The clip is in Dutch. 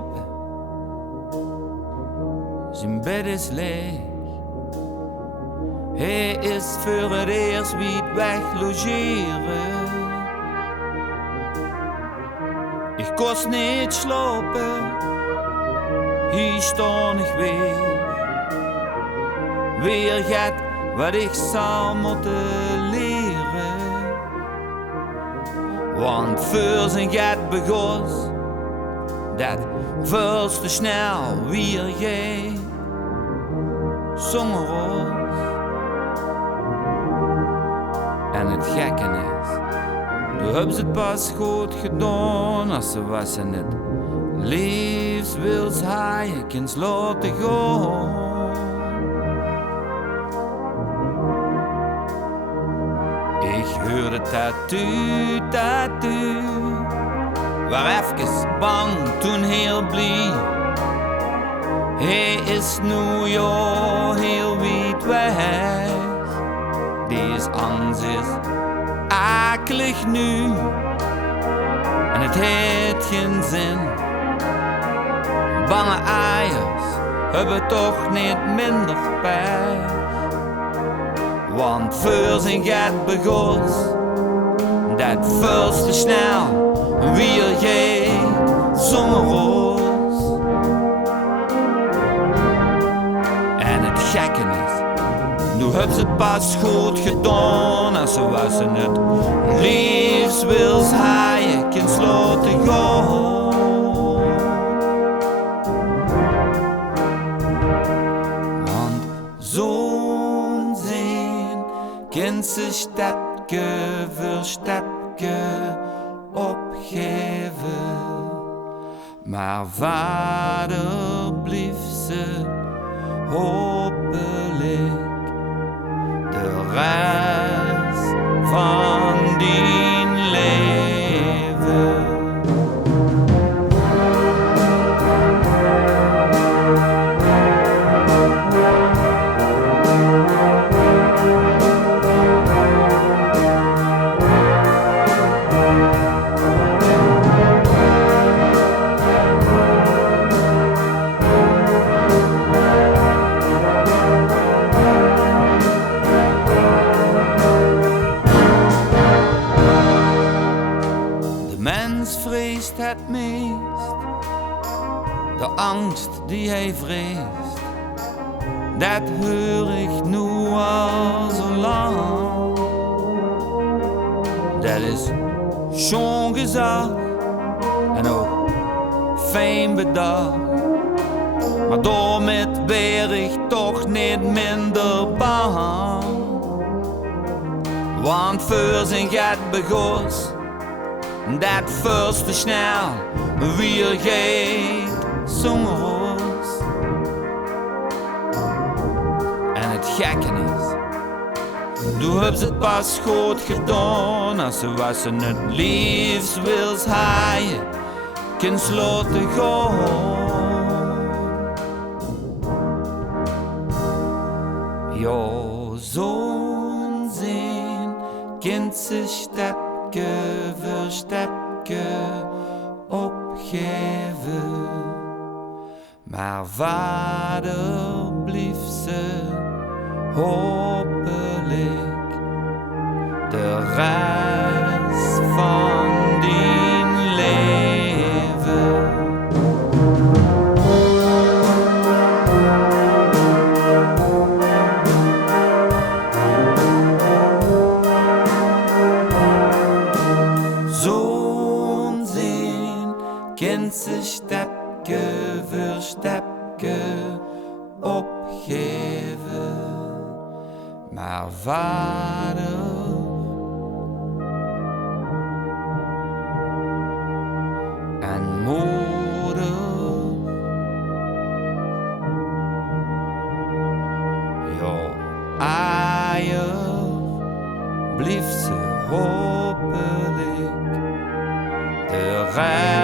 open, zijn bed is leeg. Hij is voor het eerst wie weg logeren. Ik kost niet slopen, hier sta ik weer. Weer gaat wat ik zou moeten leren. Want voor zijn gaat begos, dat veel te snel weer jij zonder ons. En het gekke is, toen hebben ze het pas goed gedaan als ze was en het liefst wil ze haaiekens laten gaan. Ik hoorde tattoo, waar even bang, toen heel blij. Hij is nu ja heel wiet weg. Deze angst is akelig nu en het heeft geen zin. Bange eiers hebben toch niet minder pijn. Want voor zijn gaat begos, dat veel te snel weer gaat zonder roos. En het gekke is, nu hebben ze het pas goed gedaan als ze was en het liefst wil ze haaiekens laten gaan. Want zo'n zin kent ze stapje voor stapje opgeven. Maar vader blief ze hopelijk de rest van die leven. Vreest het meest, de angst die hij vreest, dat hoor ik nu al zo lang. Dat is schon gezegd en ook fijn bedacht, maar daarmee ben ik toch niet minder bang. Want voor zijn gaat begos, dat veel te snel weer gaat zonder roos. En het gekke is, toen hebben ze het pas goed gedaan als ze was en het liefst wil ze haaiekens laten gaan. Ja, zo'n zin kent ze stapje voor stapje opgeven. Maar vader blief ze hopelijk de rest van die leven. Kent ze stapje voor stapje opgeven. Maar vader en moeder, ja, eier blief ze hopelijk de rest